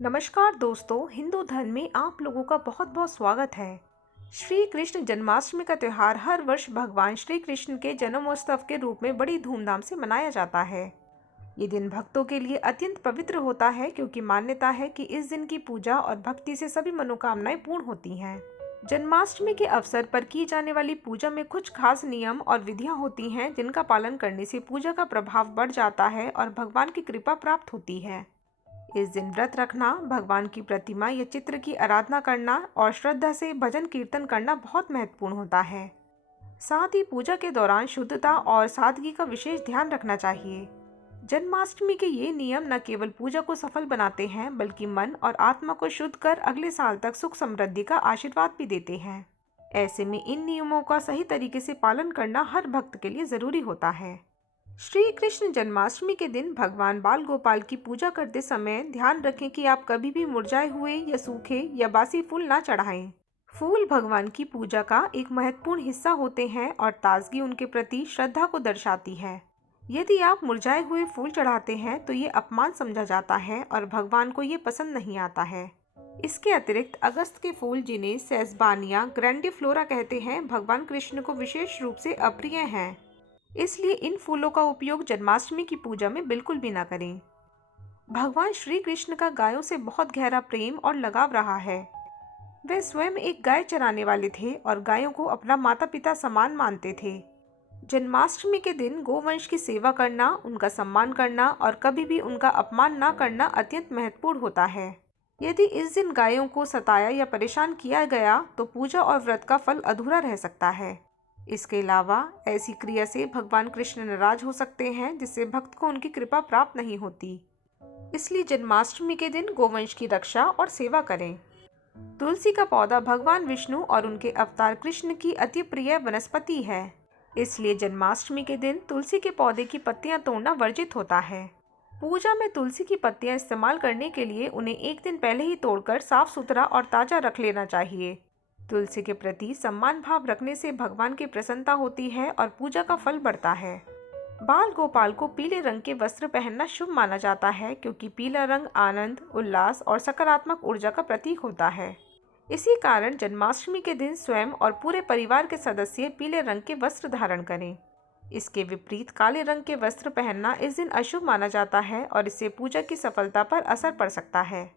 नमस्कार दोस्तों, हिंदू धर्म में आप लोगों का बहुत बहुत स्वागत है। श्री कृष्ण जन्माष्टमी का त्यौहार हर वर्ष भगवान श्री कृष्ण के जन्मोत्सव के रूप में बड़ी धूमधाम से मनाया जाता है। ये दिन भक्तों के लिए अत्यंत पवित्र होता है क्योंकि मान्यता है कि इस दिन की पूजा और भक्ति से सभी मनोकामनाएं पूर्ण होती हैं। जन्माष्टमी के अवसर पर की जाने वाली पूजा में कुछ खास नियम और विधियां होती हैं जिनका पालन करने से पूजा का प्रभाव बढ़ जाता है और भगवान की कृपा प्राप्त होती है। इस दिन व्रत रखना, भगवान की प्रतिमा या चित्र की आराधना करना और श्रद्धा से भजन कीर्तन करना बहुत महत्वपूर्ण होता है। साथ ही पूजा के दौरान शुद्धता और सादगी का विशेष ध्यान रखना चाहिए। जन्माष्टमी के ये नियम न केवल पूजा को सफल बनाते हैं बल्कि मन और आत्मा को शुद्ध कर अगले साल तक सुख समृद्धि का आशीर्वाद भी देते हैं। ऐसे में इन नियमों का सही तरीके से पालन करना हर भक्त के लिए जरूरी होता है। श्री कृष्ण जन्माष्टमी के दिन भगवान बाल गोपाल की पूजा करते समय ध्यान रखें कि आप कभी भी मुरझाए हुए या सूखे या बासी फूल ना चढ़ाएं। फूल भगवान की पूजा का एक महत्वपूर्ण हिस्सा होते हैं और ताजगी उनके प्रति श्रद्धा को दर्शाती है। यदि आप मुरझाए हुए फूल चढ़ाते हैं तो ये अपमान समझा जाता है और भगवान को ये पसंद नहीं आता है। इसके अतिरिक्त अगस्त के फूल, जिन्हें सेसबानिया ग्रैंडिफ्लोरा कहते हैं, भगवान कृष्ण को विशेष रूप से अप्रिय हैं। इसलिए इन फूलों का उपयोग जन्माष्टमी की पूजा में बिल्कुल भी ना करें। भगवान श्री कृष्ण का गायों से बहुत गहरा प्रेम और लगाव रहा है। वे स्वयं एक गाय चराने वाले थे और गायों को अपना माता पिता समान मानते थे। जन्माष्टमी के दिन गोवंश की सेवा करना, उनका सम्मान करना और कभी भी उनका अपमान ना करना अत्यंत महत्वपूर्ण होता है। यदि इस दिन गायों को सताया या परेशान किया गया तो पूजा और व्रत का फल अधूरा रह सकता है। इसके अलावा ऐसी क्रिया से भगवान कृष्ण नाराज हो सकते हैं, जिससे भक्त को उनकी कृपा प्राप्त नहीं होती। इसलिए जन्माष्टमी के दिन गोवंश की रक्षा और सेवा करें। तुलसी का पौधा भगवान विष्णु और उनके अवतार कृष्ण की अति प्रिय वनस्पति है। इसलिए जन्माष्टमी के दिन तुलसी के पौधे की पत्तियां तोड़ना वर्जित होता है। पूजा में तुलसी की पत्तियां इस्तेमाल करने के लिए उन्हें एक दिन पहले ही तोड़कर साफ सुथरा और ताज़ा रख लेना चाहिए। तुलसी के प्रति सम्मान भाव रखने से भगवान की प्रसन्नता होती है और पूजा का फल बढ़ता है। बाल गोपाल को पीले रंग के वस्त्र पहनना शुभ माना जाता है क्योंकि पीला रंग आनंद, उल्लास और सकारात्मक ऊर्जा का प्रतीक होता है। इसी कारण जन्माष्टमी के दिन स्वयं और पूरे परिवार के सदस्य पीले रंग के वस्त्र धारण करें। इसके विपरीत काले रंग के वस्त्र पहनना इस दिन अशुभ माना जाता है और इससे पूजा की सफलता पर असर पड़ सकता है।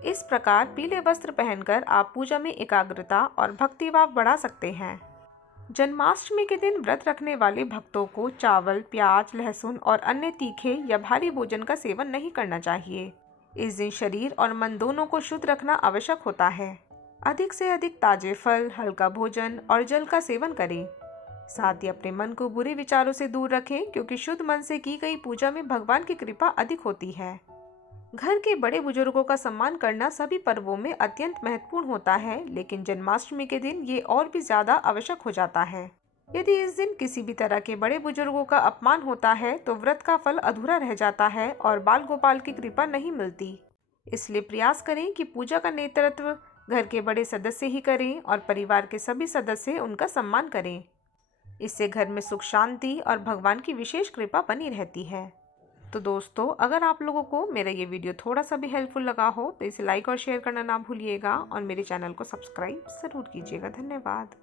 इस प्रकार पीले वस्त्र पहनकर आप पूजा में एकाग्रता और भक्तिभाव बढ़ा सकते हैं। जन्माष्टमी के दिन व्रत रखने वाले भक्तों को चावल, प्याज, लहसुन और अन्य तीखे या भारी भोजन का सेवन नहीं करना चाहिए। इस दिन शरीर और मन दोनों को शुद्ध रखना आवश्यक होता है। अधिक से अधिक ताजे फल, हल्का भोजन और जल का सेवन करें। साथ ही अपने मन को बुरे विचारों से दूर रखें क्योंकि शुद्ध मन से की गई पूजा में भगवान की कृपा अधिक होती है। घर के बड़े बुजुर्गों का सम्मान करना सभी पर्वों में अत्यंत महत्वपूर्ण होता है, लेकिन जन्माष्टमी के दिन ये और भी ज्यादा आवश्यक हो जाता है। यदि इस दिन किसी भी तरह के बड़े बुजुर्गों का अपमान होता है तो व्रत का फल अधूरा रह जाता है और बाल गोपाल की कृपा नहीं मिलती। इसलिए प्रयास करें कि पूजा का नेतृत्व घर के बड़े सदस्य ही करें और परिवार के सभी सदस्य उनका सम्मान करें। इससे घर में सुख, शांति और भगवान की विशेष कृपा बनी रहती है। तो दोस्तों, अगर आप लोगों को मेरा ये वीडियो थोड़ा सा भी हेल्पफुल लगा हो तो इसे लाइक और शेयर करना ना भूलिएगा और मेरे चैनल को सब्सक्राइब ज़रूर कीजिएगा। धन्यवाद।